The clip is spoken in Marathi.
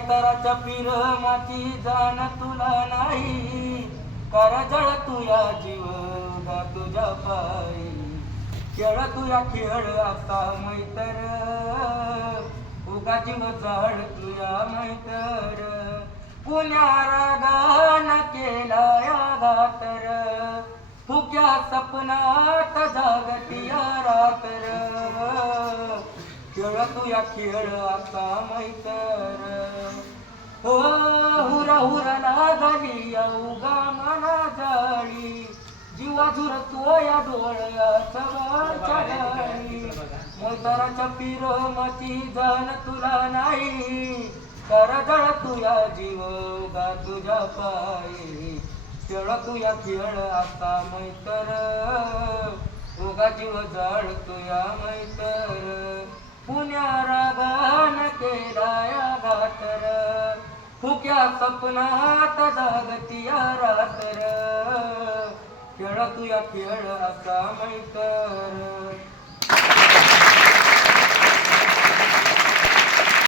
मैतराच्या पिरमाची जाण तुला नाही, करजळ तुया जीव गा तुझ्या पायी. खेळ तुया खेळ असा मैतर, उगा जीव जाळ तुया मैतर. पुण्या रागान केला या घातर, फुक्या सपनात जागतिया रातर. खेळ तुया खेळ असा मैतर. हो हुरा हुरा लागली अवघा मना जाळी, जीवा झुरतो या डोळ्याच्या गाळी. मैतराच्या पिरमाची जाण तुला नाही, करजळ तुया जीव गा तुझ्या पायी. खेळ तुया खेळ असा मैतर, उगा जीव जाळ तुया मैतर. पुण्या रागान केला या घातर, फुक्या सपनात जागतिया रातर. खेळ तुया खेळ असा मैतर.